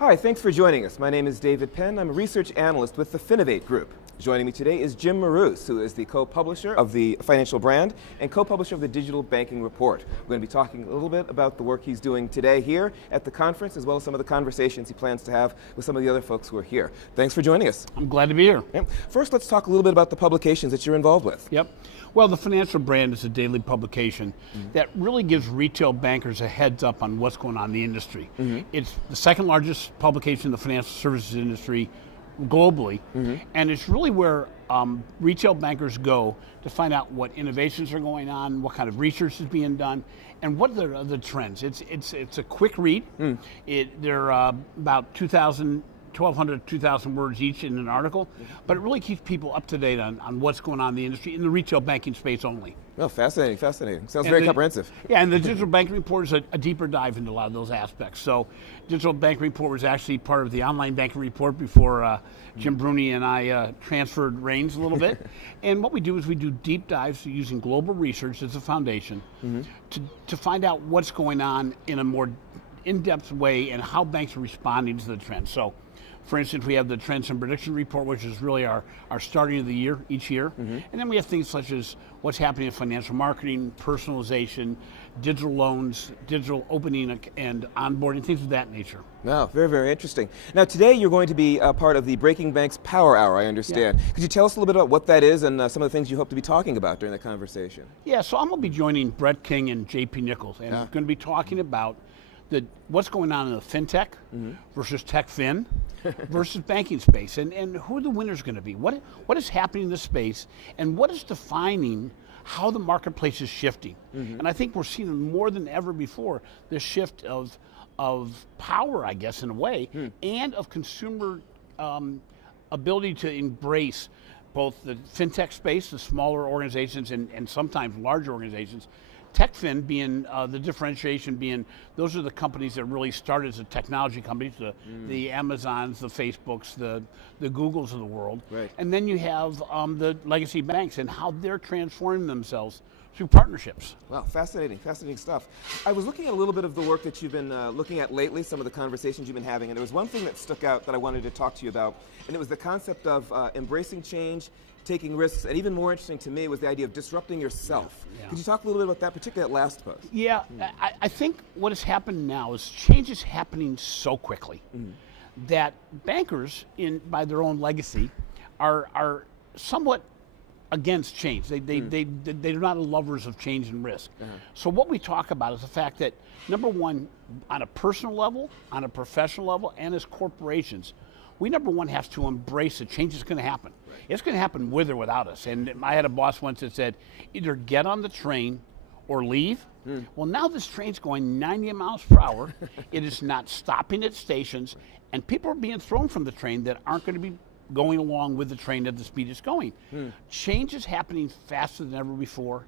Hi, thanks for joining us. My name is David Penn. I'm a research analyst with the Finovate Group. Joining me today is Jim Marous, who is the co-publisher of the Financial Brand and co-publisher of the Digital Banking Report. We're going to be talking a little bit about the work he's doing today here at the conference, as well as some of the conversations he plans to have with some of the other folks who are here. Thanks for joining us. I'm glad to be here. Yep. First, let's talk a little bit about the publications that you're involved with. Yep. Well, the Financial Brand is a daily publication that really gives retail bankers a heads up on what's going on in the industry. It's the second largest publication in the financial services industry globally, and it's really where retail bankers go to find out what innovations are going on, what kind of research is being done, and what are the trends. It's a quick read. They're about 1,200, 2,000 words each in an article, but it really keeps people up to date on what's going on in the industry, in the retail banking space only. Oh, fascinating, fascinating. Sounds very comprehensive. Yeah, and the Digital Banking Report is a deeper dive into a lot of those aspects. So Digital Banking Report was actually part of the Online Banking Report before Jim Bruni and I transferred reins a little bit. And what we do is we do deep dives using global research as a foundation to find out what's going on in a more in-depth way and how banks are responding to the trends. So, for instance, we have the Trends and Prediction Report, which is really our starting of the year, each year. And then we have things such as what's happening in financial marketing, personalization, digital loans, digital opening and onboarding, things of that nature. Wow, very, very interesting. Now today you're going to be part of the Breaking Banks Power Hour, I understand. Yeah. Could you tell us a little bit about what that is and some of the things you hope to be talking about during the conversation? Yeah, so I'm going to be joining Brett King and JP Nichols, and we're going to be talking about what's going on in the Fintech versus TechFin versus banking space, and who are the winners going to be? What is happening in this space, and what is defining how the marketplace is shifting? And I think we're seeing more than ever before this shift of power, I guess, in a way, and of consumer ability to embrace both the Fintech space, the smaller organizations, and sometimes larger organizations. TechFin being the differentiation being, those are the companies that really started as a technology companies, the Amazons, the Facebooks, the Googles of the world. Right. And then you have the legacy banks and how they're transforming themselves through partnerships. Wow, fascinating, fascinating stuff. I was looking at a little bit of the work that you've been looking at lately, some of the conversations you've been having, and there was one thing that stuck out that I wanted to talk to you about, and it was the concept of embracing change, taking risks, and even more interesting to me was the idea of disrupting yourself. Yeah. Could you talk a little bit about that, particularly that last post? Yeah, I think what has happened now is change is happening so quickly that bankers, by their own legacy, are somewhat against change. They're not lovers of change and risk. So what we talk about is the fact that, number one, on a personal level, on a professional level, and as corporations, we number one have to embrace the change that's going to happen. Right. It's going to happen with or without us. And I had a boss once that said, either get on the train or leave. Well, now this train's going 90 miles per hour. It is not stopping at stations, and people are being thrown from the train that aren't going to be going along with the train at the speed it's going. Change is happening faster than ever before,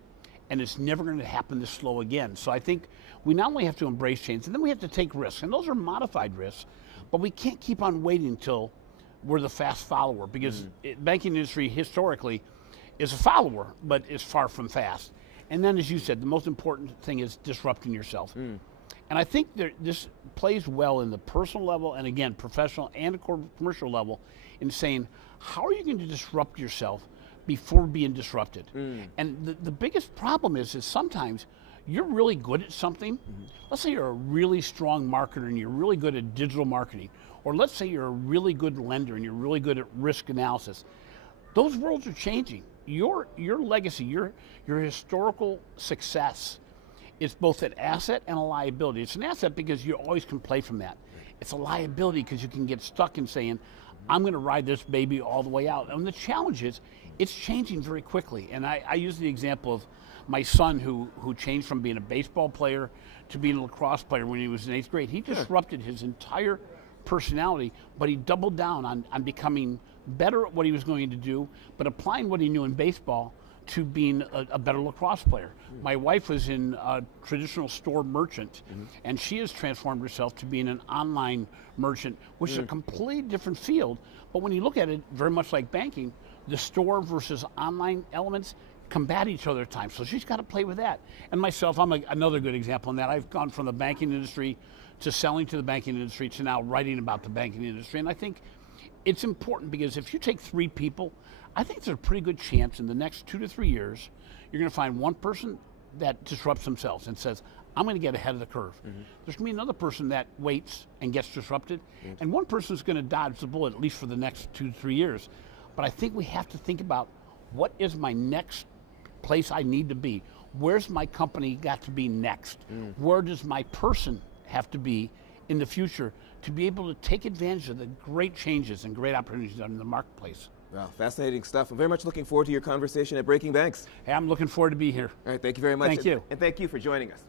and it's never going to happen this slow again. So I think we not only have to embrace change, and then we have to take risks, and those are modified risks. But we can't keep on waiting until we're the fast follower, because banking industry historically is a follower, but is far from fast. And then, as you said, the most important thing is disrupting yourself. And I think this plays well in the personal level, and again, professional and commercial level, in saying, how are you going to disrupt yourself before being disrupted? And the biggest problem is sometimes you're really good at something. Let's say you're a really strong marketer and you're really good at digital marketing, or let's say you're a really good lender and you're really good at risk analysis. Those worlds are changing. Your legacy, your historical success is both an asset and a liability. It's an asset because you always can play from that. It's a liability because you can get stuck in saying, I'm going to ride this baby all the way out. And the challenge is, it's changing very quickly. And I use the example of my son who changed from being a baseball player to being a lacrosse player when he was in 8th grade. He disrupted his entire personality, but he doubled down on becoming better at what he was going to do, but applying what he knew in baseball to being a better lacrosse player. My wife was in a traditional store merchant, and she has transformed herself to being an online merchant, which is a completely different field. But when you look at it, very much like banking, the store versus online elements combat each other at times. So she's got to play with that. And myself, I'm another good example in that. I've gone from the banking industry to selling to the banking industry to now writing about the banking industry. And I think it's important because if you take 3 people, I think there's a pretty good chance in the next 2 to 3 years, you're going to find one person that disrupts themselves and says, I'm going to get ahead of the curve. There's going to be another person that waits and gets disrupted, and one person is going to dodge the bullet, at least for the next 2 to 3 years. But I think we have to think about, what is my next place I need to be? Where's my company got to be next? Where does my person have to be in the future to be able to take advantage of the great changes and great opportunities in the marketplace? Wow, fascinating stuff. I'm very much looking forward to your conversation at Breaking Banks. Hey, I'm looking forward to be here. All right, thank you very much. Thank you. And thank you for joining us.